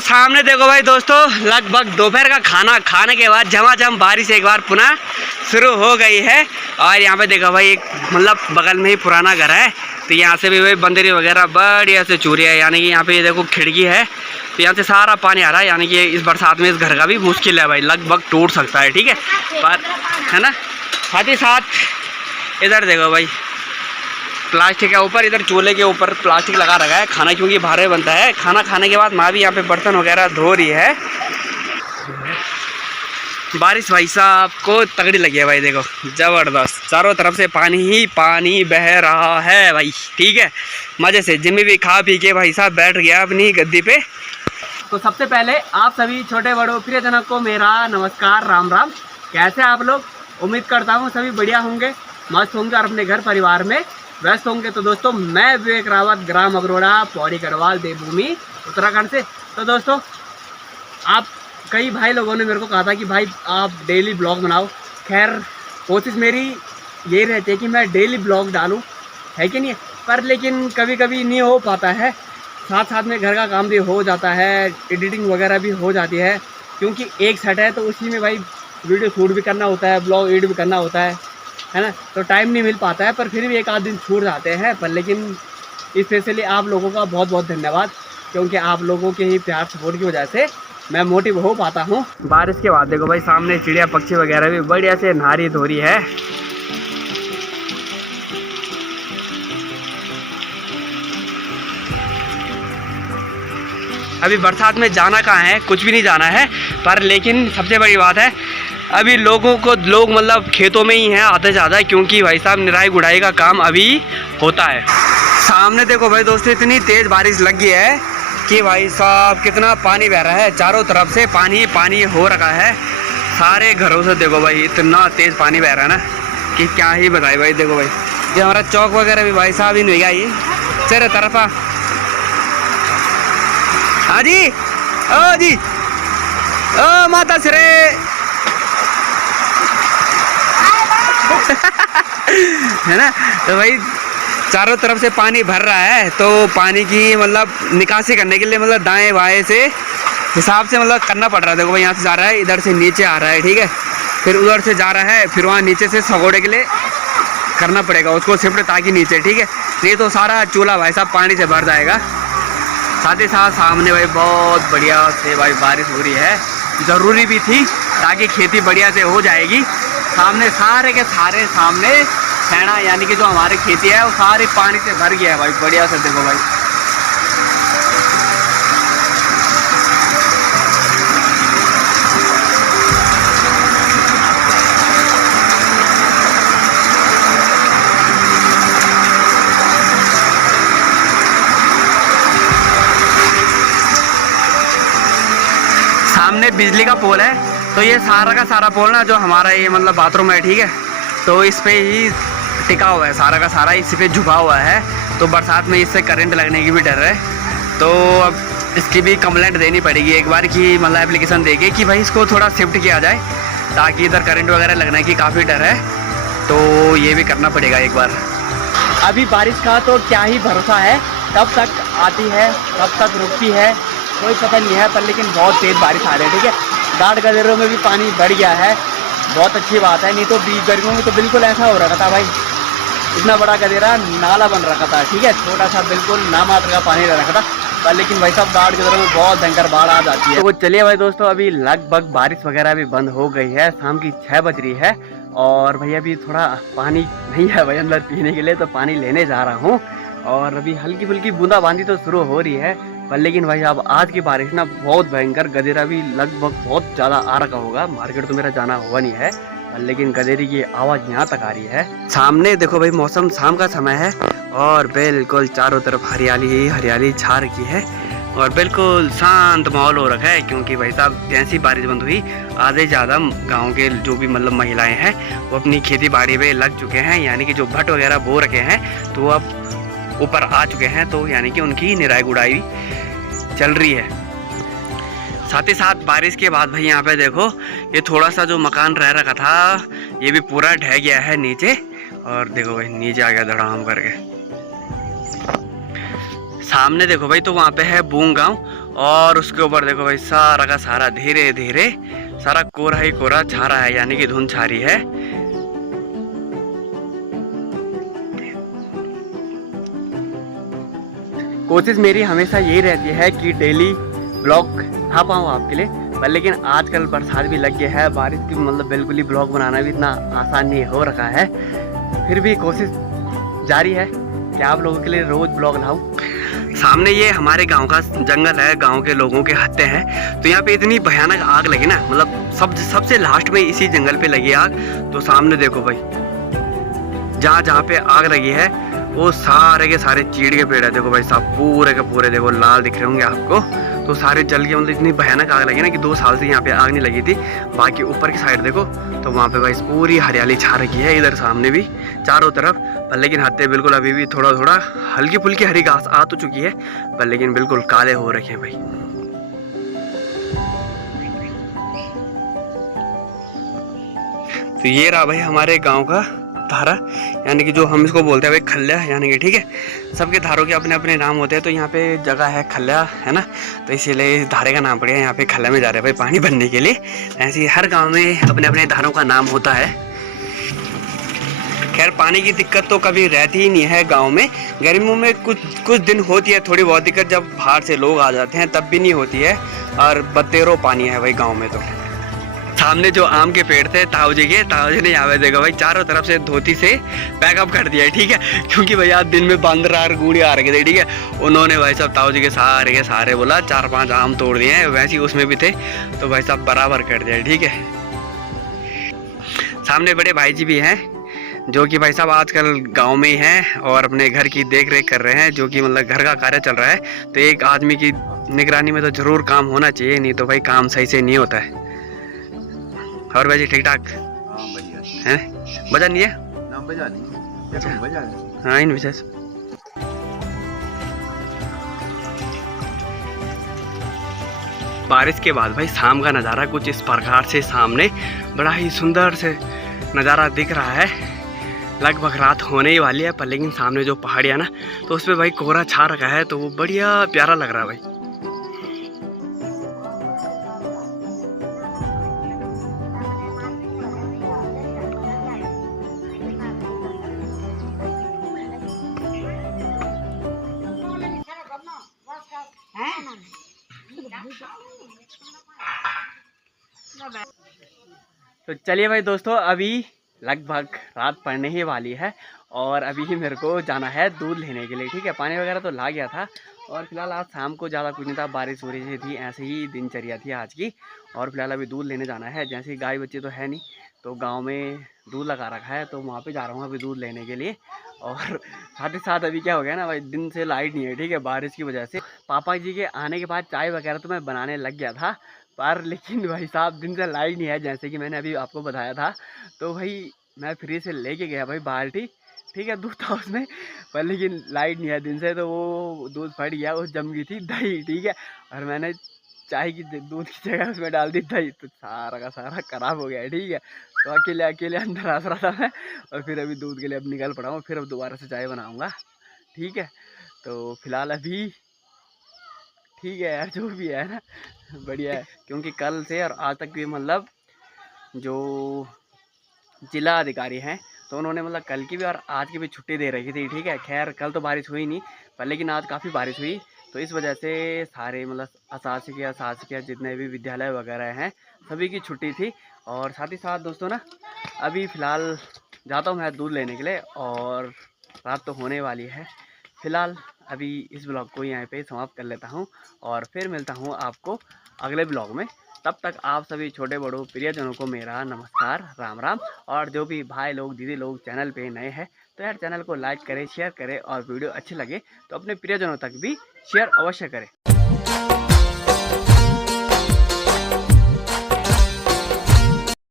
सामने देखो भाई दोस्तों, लगभग दोपहर का खाना खाने के बाद झमाझम बारिश एक बार पुनः शुरू हो गई है। और यहाँ पे देखो भाई, एक मतलब बगल में ही पुराना घर है, तो यहाँ से भी भाई बंदरी वगैरह बढ़िया से चूरी है। यानी कि यहाँ पे देखो खिड़की है, तो यहाँ से सारा पानी आ रहा है। यानी कि इस बरसात में इस घर का भी मुश्किल है भाई, लगभग टूट सकता है, ठीक है, पर है ना। साथ ही साथ इधर देखो भाई, प्लास्टिक के ऊपर, इधर चूल्हे के ऊपर प्लास्टिक लगा रखा है। खाना क्योंकि बाहर बनता है, खाना खाने के बाद माँ भी यहाँ पे बर्तन वगैरह धो रही है। बारिश भाई साहब को तगड़ी लगी है भाई, देखो ज़बरदस्त, चारों तरफ से पानी ही पानी बह रहा है भाई, ठीक है। मज़े से जिम्मी भी खा पी के भाई साहब बैठ गया अपनी गद्दी पे। तो सबसे पहले आप सभी छोटे बड़ों प्रियजनों को मेरा नमस्कार, राम राम। कैसे आप लोग? उम्मीद करता हूँ सभी बढ़िया होंगे, मस्त होंगे और अपने घर परिवार में व्यस्त होंगे। तो दोस्तों, मैं विवेक रावत, ग्राम अगरोड़ा, पौड़ी गढ़वाल, देवभूमि, उत्तराखंड से। तो दोस्तों, आप कई भाई लोगों ने मेरे को कहा था कि भाई आप डेली ब्लॉग बनाओ। खैर, कोशिश मेरी ये रहती है कि मैं डेली ब्लॉग डालूं, है कि नहीं, पर लेकिन कभी कभी नहीं हो पाता है। साथ साथ में घर का काम भी हो जाता है, एडिटिंग वगैरह भी हो जाती है, क्योंकि एक सेट है तो उसी में भाई वीडियो शूट भी करना होता है, ब्लॉग एडिट भी करना होता है ना। तो टाइम नहीं मिल पाता है, पर फिर भी एक आध दिन छूट जाते हैं। पर लेकिन स्पेशली आप लोगों का बहुत बहुत धन्यवाद, क्योंकि आप लोगों के ही प्यार सपोर्ट की वजह से मैं मोटिव हो पाता हूँ। बारिश के बाद देखो भाई, सामने चिड़िया पक्षी वगैरह भी बढ़िया से नारी धोरी है। अभी बरसात में जाना कहाँ है, कुछ भी नहीं जाना है, पर लेकिन सबसे बड़ी बात है अभी लोग मतलब खेतों में ही हैं आते ज़्यादा, क्योंकि भाई साहब निराई गुड़ाई का काम अभी होता है। सामने देखो भाई दोस्तों, इतनी तेज़ बारिश लग गई है कि भाई साहब कितना पानी बह रहा है, चारों तरफ से पानी पानी हो रखा है। सारे घरों से देखो भाई इतना तेज़ पानी बह रहा है ना कि क्या ही बताए भाई। देखो भाई, ये हमारा चौक वगैरह भी भाई साहब ही नहीं गया, ये चेहरे तरफा। हाँ जी, ओ जी, ओ माता श्री है ना। तो भाई चारों तरफ से पानी भर रहा है, तो पानी की मतलब निकासी करने के लिए मतलब दाएं बाएं से हिसाब से मतलब करना पड़ रहा है। देखो भाई, यहाँ से जा रहा है, इधर से नीचे आ रहा है, ठीक है, फिर उधर से जा रहा है, फिर वहाँ नीचे से सगोड़े के लिए करना पड़ेगा उसको शिफ्ट, ताकि नीचे, ठीक है। नहीं तो सारा चूल्हा भाई साहब पानी से भर जाएगा। साथ ही साथ सामने भाई बहुत बढ़िया से भाई बारिश हो रही है, ज़रूरी भी थी, ताकि खेती बढ़िया से हो जाएगी। सामने सारे के सारे सामने सैना यानी कि जो हमारी खेती है वो सारी पानी से भर गया है भाई, बढ़िया से। देखो भाई, सामने बिजली का पोल है, तो ये सारा का सारा पोल ना जो हमारा ये मतलब बाथरूम है, ठीक है, तो इस पे ही टिका हुआ है, सारा का सारा इसी पे झुका हुआ है। तो बरसात में इससे करंट लगने की भी डर है, तो अब इसकी भी कंप्लेंट देनी पड़ेगी एक बार कि मतलब एप्लीकेशन देके कि भाई इसको थोड़ा शिफ्ट किया जाए, ताकि इधर करंट वगैरह लगने की काफ़ी डर है, तो ये भी करना पड़ेगा एक बार। अभी बारिश का तो क्या ही भरोसा है, कब तक आती है कब तक रुकती है कोई पता नहीं है, पर लेकिन बहुत तेज़ बारिश आ रही है, ठीक है। घाट गदेरों में भी पानी बढ़ गया है, बहुत अच्छी बात है। नहीं तो गर्मियों में तो बिल्कुल ऐसा हो रखा था भाई, इतना बड़ा गदेरा नाला बन रखा था, ठीक है, छोटा सा बिल्कुल नामात्र का पानी रह रखा था, पर लेकिन भाई साहब घाट गदेरों में बहुत भयंकर बाढ़ आ जाती है। तो चलिए भाई दोस्तों, अभी लगभग बारिश वगैरह भी बंद हो गई है, शाम की 6 बज रही है, और भैया अभी थोड़ा पानी नहीं है भाई अंदर पीने के लिए, तो पानी लेने जा रहा हूँ। और अभी हल्की फुल्की बूंदाबांदी तो शुरू हो रही है, पर लेकिन भाई अब आज की बारिश ना बहुत भयंकर, गदेरा भी लगभग बहुत ज़्यादा आ रखा होगा। मार्केट तो मेरा जाना हुआ नहीं है, पर लेकिन गदेरी की आवाज़ यहाँ तक आ रही है। सामने देखो भाई, मौसम शाम का समय है और बिल्कुल चारों तरफ हरियाली ही हरियाली छा रखी है, और बिल्कुल शांत माहौल हो रखा है, क्योंकि भाई साहब जैसी बारिश बंद हुई, आधे ज़्यादा गाँव के जो भी मतलब महिलाएँ हैं वो अपनी खेती बाड़ी में लग चुके हैं। यानी कि जो भट्ट वगैरह बो रखे हैं तो वो अब ऊपर आ चुके हैं, तो यानी कि उनकी निराई गुड़ाई चल रही है। साथ ही साथ बारिश के बाद भाई यहाँ पे देखो, ये थोड़ा सा जो मकान रह रखा था ये भी पूरा ढह गया है नीचे, और देखो भाई नीचे आ गया धड़ाम करके। सामने देखो भाई, तो वहाँ पे है बूंग गाँव, और उसके ऊपर देखो भाई सारा का सारा धीरे धीरे सारा कोहरा ही कोहरा छा रहा है, यानी कि धुंध छा रही है। कोशिश मेरी हमेशा यही रहती है कि डेली ब्लॉग ला पाऊँ आपके लिए, पर लेकिन आजकल बरसात भी लग गया है, बारिश की मतलब बिल्कुल ही ब्लॉग बनाना भी इतना आसान नहीं हो रखा है। फिर भी कोशिश जारी है कि आप लोगों के लिए रोज़ ब्लॉग लाऊं। सामने ये हमारे गांव का जंगल है, गांव के लोगों के हत्ते हैं। तो यहाँ पे इतनी भयानक आग लगी ना, मतलब सबसे लास्ट में इसी जंगल पे लगी आग। तो सामने देखो भाई, जहाँ जहाँ पे आग लगी है वो सारे के सारे चीड़ के पेड़ है। देखो भाई साहब पूरे के पूरे देखो लाल दिख रहे होंगे आपको। तो सारे जल के मतलब इतनी भयानक आग लगी ना कि 2 साल से यहाँ पे आग नहीं लगी थी। बाकी ऊपर की साइड देखो तो वहाँ पे भाई पूरी हरियाली छा रखी है, इधर सामने भी चारों तरफ। पर लेकिन हत्ते बिल्कुल अभी भी थोड़ा थोड़ा हल्की फुल्की हरी घास आ तो चुकी है, पर लेकिन बिल्कुल काले हो रखे हैं भाई। तो ये रहा भाई हमारे गाँव का धारा, यानी कि जो हम इसको बोलते हैं भाई खल्ल्या, यानी कि ठीक है सबके धारों के अपने अपने नाम होते हैं। तो यहाँ पे जगह है खल्ल्या है ना, तो इसीलिए इस धारे का नाम पड़ गया। यहाँ पे खल्ल्या में जा रहे हैं भाई पानी भरने के लिए। ऐसे ही हर गांव में अपने अपने धारों का नाम होता है। खैर पानी की दिक्कत तो कभी रहती ही नहीं है गाँव में। गर्मियों में कुछ दिन होती है थोड़ी बहुत दिक्कत, जब बाहर से लोग आ जाते हैं तब भी नहीं होती है, और बतेरो पानी है भाई गाँव में। तो सामने जो आम के पेड़ थे ताऊ जी ने यहाँ पे देखो भाई चारों तरफ से धोती से पैकअप कर दिया है, ठीक है। क्योंकि भैया दिन में बंदर और गूढ़े आ रखे थे, ठीक है। उन्होंने भाई साहब ताऊ जी के सारे बोला 4-5 आम तोड़ दिए हैं, वैसे ही उसमें भी थे तो भाई साहब बराबर कर दिया, ठीक है। सामने बड़े भाई जी भी हैं जो कि भाई साहब आजकल गाँव में ही हैं और अपने घर की देख रेख कर रहे हैं, जो कि मतलब घर का कार्य चल रहा है। तो एक आदमी की निगरानी में तो जरूर काम होना चाहिए, नहीं तो भाई काम सही से नहीं होता है। और भाई ठीक ठाक हैं? बजा नहीं है ना? बजा नहीं। हाँ इन विशेष बारिश के बाद भाई शाम का नज़ारा कुछ इस प्रकार से सामने बड़ा ही सुंदर से नज़ारा दिख रहा है। लगभग रात होने ही वाली है, पर लेकिन सामने जो पहाड़ियाँ ना तो उस पर भाई कोहरा छा रखा है, तो वो बढ़िया प्यारा लग रहा है भाई। तो चलिए भाई दोस्तों, अभी लगभग रात पड़ने ही वाली है और अभी ही मेरे को जाना है दूध लेने के लिए, ठीक है। पानी वगैरह तो ला गया था और फिलहाल आज शाम को ज़्यादा कुछ नहीं था, बारिश हो रही थी, ऐसे ही दिनचर्या थी आज की। और फिलहाल अभी दूध लेने जाना है। जैसे ही गाय बच्चे तो है नहीं, तो गांव में दूध लगा रखा है, तो वहाँ पे जा रहा हूँ अभी दूध लेने के लिए। और साथ ही साथ अभी क्या हो गया ना भाई, दिन से लाइट नहीं है, ठीक है, बारिश की वजह से। पापा जी के आने के बाद चाय वगैरह तो मैं बनाने लग गया था, पर लेकिन भाई साहब दिन से लाइट नहीं है, जैसे कि मैंने अभी आपको बताया था। तो भाई मैं फ्री से लेके गया भाई बाल्टी, ठीक है, दूध था उसमें, पर लेकिन लाइट नहीं है दिन से, तो वो दूध फट गया, वो जम गई थी दही, ठीक है। और मैंने चाय की दूध की जगह उसमें डाल दी दही, तो सारा का सारा ख़राब हो गया है, ठीक है। तो अकेले अंदर आ रहा था मैं, और फिर अभी दूध के लिए अब निकल पड़ा हूँ, फिर अब दोबारा से चाय बनाऊँगा, ठीक है। तो फिलहाल अभी ठीक है यार, जो भी है ना बढ़िया है, क्योंकि कल से और आज तक भी मतलब जो जिला अधिकारी हैं तो उन्होंने मतलब कल की भी और आज की भी छुट्टी दे रखी थी, ठीक है। खैर कल तो बारिश हुई नहीं, पर लेकिन आज काफ़ी बारिश हुई, तो इस वजह से सारे मतलब शासकीय जितने भी विद्यालय वगैरह हैं सभी की छुट्टी थी। और साथ ही साथ दोस्तों ना, अभी फ़िलहाल जाता हूँ मैं दूध लेने के लिए, और रात तो होने वाली है। फ़िलहाल अभी इस ब्लॉग को यहाँ पे समाप्त कर लेता हूँ और फिर मिलता हूँ आपको अगले ब्लॉग में। तब तक आप सभी छोटे बड़ों प्रियजनों को मेरा नमस्कार, राम राम। और जो भी भाई लोग दीदी लोग चैनल पे नए हैं तो यार चैनल को लाइक करें, शेयर करें, और वीडियो अच्छी लगे तो अपने प्रियजनों तक भी शेयर अवश्य करें।